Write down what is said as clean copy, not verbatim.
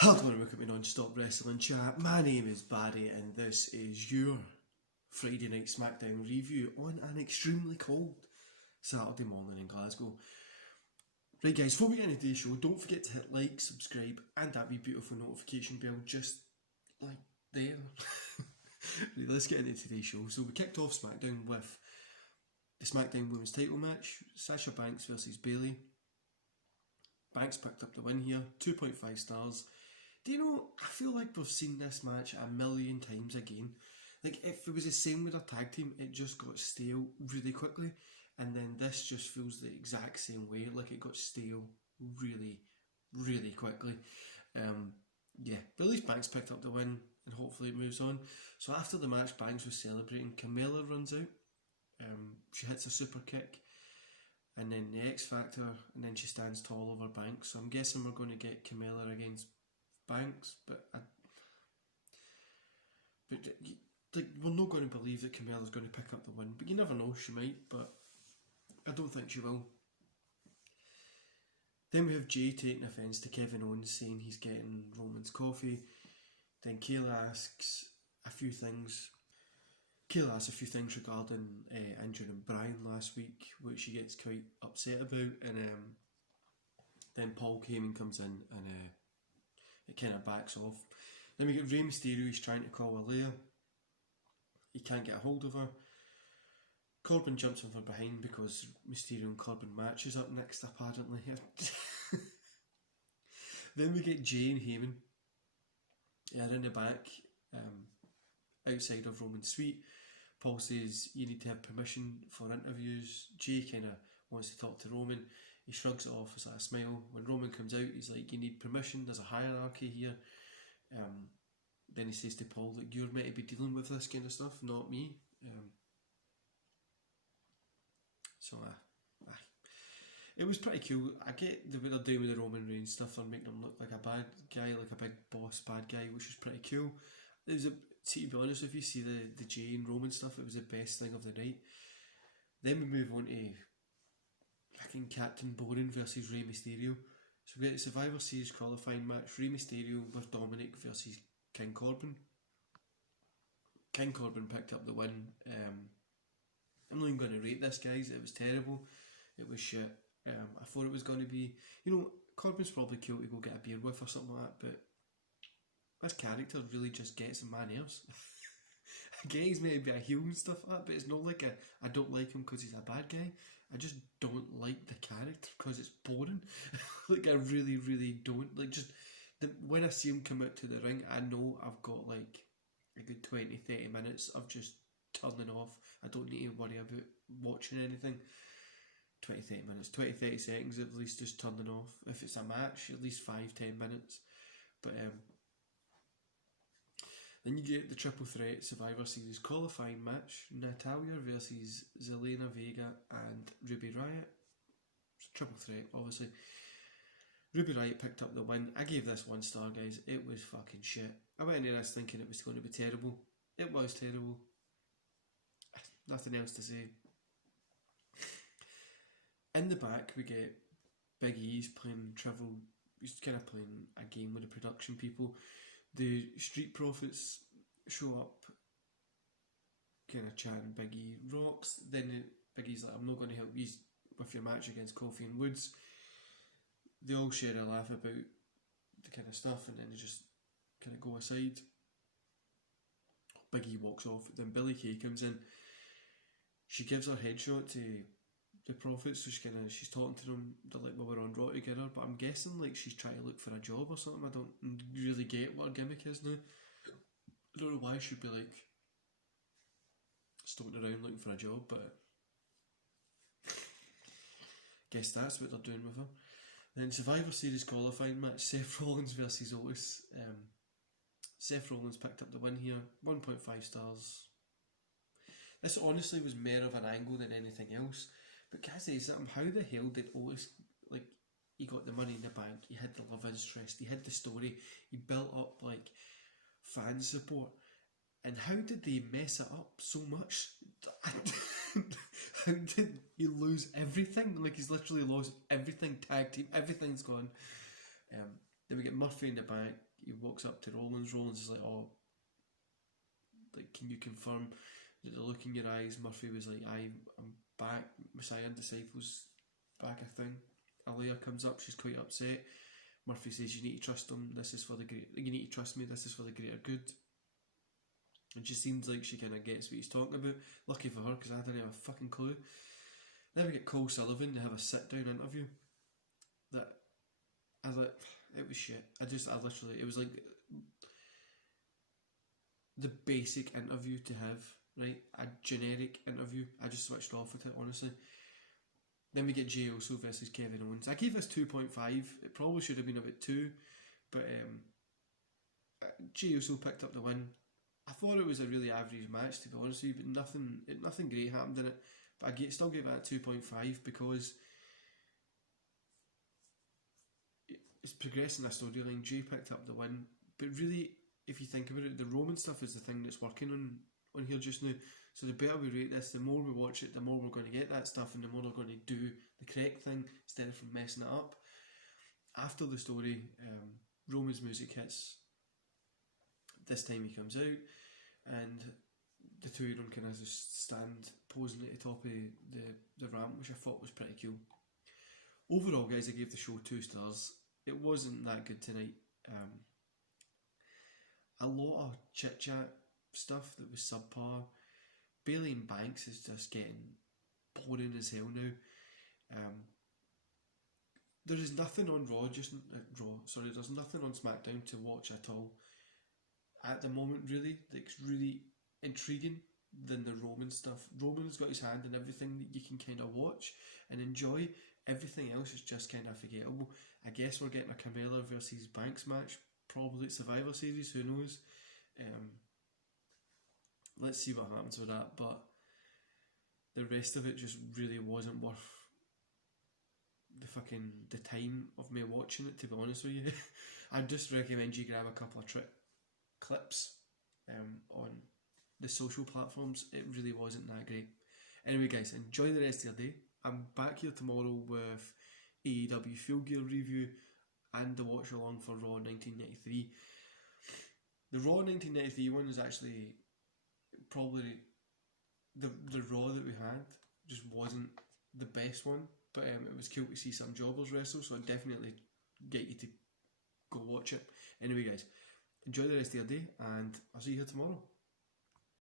Hello and welcome to Non-Stop Wrestling Chat. My name is Barry and this is your Friday Night Smackdown review on an extremely cold Saturday morning in Glasgow. Right guys, before we get into today's show, don't forget to hit like, subscribe and that wee beautiful notification bell just like there. Right, let's get into today's show. So we kicked off Smackdown with the Smackdown Women's title match, Sasha Banks versus Bayley. Banks picked up the win here, 2.5 stars. Do you know, I feel like we've seen this match a million times again. Like, if it was the same with a tag team, it just got stale really quickly. And then this just feels the exact same way, like it got stale really, really quickly. Yeah, but at least Banks picked up the win, and hopefully it moves on. So after the match, Banks was celebrating. Carmella runs out. She hits a super kick. And then the X Factor, and then she stands tall over Banks. So I'm guessing we're going to get Carmella against Banks, but we're not going to believe that Carmella's going to pick up the win. But you never know, she might, but I don't think she will. Then we have Jay taking offence to Kevin Owens saying he's getting Roman's coffee. Then Kayla asks a few things. Kayla asks a few things regarding injuring Brian last week, which she gets quite upset about, and then Paul Heyman comes in and it kind of backs off. Then we get Rey Mysterio, he's trying to call Alea. He can't get a hold of her. Corbin jumps in from behind because Mysterio and Corbin match is up next apparently. Then we get Jay and Heyman. They're in the back, outside of Roman's suite. Paul says you need to have permission for interviews. Jay kind of wants to talk to Roman. He shrugs it off with a smile. When Roman comes out, he's like, you need permission, there's a hierarchy here. Then he says to Paul that you're meant to be dealing with this kind of stuff, not me. It was pretty cool. I get what they're doing with the Roman Reigns stuff. They're making him look like a bad guy, like a big boss bad guy, which is pretty cool. To be honest, if you see the Jay and Roman stuff, it was the best thing of the night. Then we move on to fucking Captain Boring versus Rey Mysterio. So we get the Survivor Series qualifying match, Rey Mysterio with Dominic versus King Corbin. King Corbin picked up the win. I'm not even going to rate this, guys. It was terrible. It was shit. I thought it was going to be, Corbin's probably cool to go get a beer with or something like that, but this character really just gets on my nerves. I get he's meant to be a heel and stuff like that, but it's not like I don't like him because he's a bad guy. I just don't like the character because it's boring. Like, I really, really don't. Like, when I see him come out to the ring, I know I've got like a good 20-30 minutes of just turning off. I don't need to worry about watching anything. 20-30 minutes, 20-30 seconds at least, just turning off. If it's a match, at least 5-10 minutes. But then you get the Triple Threat Survivor Series qualifying match, Natalya versus Zelina Vega and Ruby Riott. It's a triple threat, obviously. Ruby Riott picked up the win. I gave this 1 star, guys. It was fucking shit. I went into this thinking it was going to be terrible. It was terrible. Nothing else to say. In the back, we get Big E's playing Triple. He's kind of playing a game with the production people. The Street Profits show up, kind of chatting. Big E rocks. Then Big E's like, I'm not going to help you with your match against Kofi and Woods. They all share a laugh about the kind of stuff, and then they just kind of go aside. Big E walks off. Then Billie Kay comes in. She gives her headshot to the Profits, so she's talking to them. They're like, well, we're on Raw together, but I'm guessing like she's trying to look for a job or something. I don't really get what her gimmick is now. I don't know why she'd be like stomping around looking for a job, but guess that's what they're doing with her. Then Survivor Series qualifying match, Seth Rollins versus Otis. Seth Rollins picked up the win here, 1.5 stars. This honestly was more of an angle than anything else. But can I say something? How the hell did Otis, like, he got the Money in the Bank, he had the love interest, he had the story, he built up, like, fan support, and how did they mess it up so much? How did he lose everything? Like, he's literally lost everything, tag team, everything's gone. Then we get Murphy in the back. He walks up to Rollins. Rollins is like, "Oh, like, can you confirm that the look in your eyes?" Murphy was like, "I'm back. Messiah Disciples back, I think." Aliyah comes up. She's quite upset. Murphy says, "You need to trust him. This is for the great. You need to trust me. This is for the greater good." And she seems like she kind of gets what he's talking about. Lucky for her, because I didn't have a fucking clue. Then we get Cole Sullivan to have a sit-down interview. That I like. It was shit. It was like the basic interview to have, right? A generic interview. I just switched off with it, honestly. Then we get Jey Uso versus Kevin Owens. I gave this 2.5. It probably should have been about 2, but Jey Uso picked up the win. I thought it was a really average match, to be honest with you, but nothing great happened in it. But I still gave that 2.5 because it's progressing a storyline. Jey picked up the win, but really, if you think about it, the Roman stuff is the thing that's working on here just now. So the better we rate this, the more we watch it, the more we're going to get that stuff, and the more we're going to do the correct thing instead of from messing it up. After the story, Roman's music hits. This time he comes out, and the two of them kind of just stand posing at the top of the ramp, which I thought was pretty cool. Overall, guys, I gave the show 2 stars. It wasn't that good tonight. A lot of chit chat stuff that was subpar. Bailey and Banks is just getting boring as hell now. There is nothing on Raw, there's nothing on SmackDown to watch at all at the moment, really, that's really intriguing than the Roman stuff. Roman's got his hand in everything that you can kind of watch and enjoy. Everything else is just kind of forgettable. I guess we're getting a Carmella versus Banks match, probably at Survivor Series, who knows. Let's see what happens with that, but the rest of it just really wasn't worth the time of me watching it, to be honest with you. I'd just recommend you grab a couple of clips on the social platforms. It really wasn't that great. Anyway, guys, enjoy the rest of your day. I'm back here tomorrow with AEW Full Gear review and the watch along for Raw 1993. The Raw 1993 one is actually probably the Raw that we had just wasn't the best one, but it was cool to see some jobbers wrestle, so I'd definitely get you to go watch it. Anyway, guys, enjoy the rest of your day, and I'll see you here tomorrow.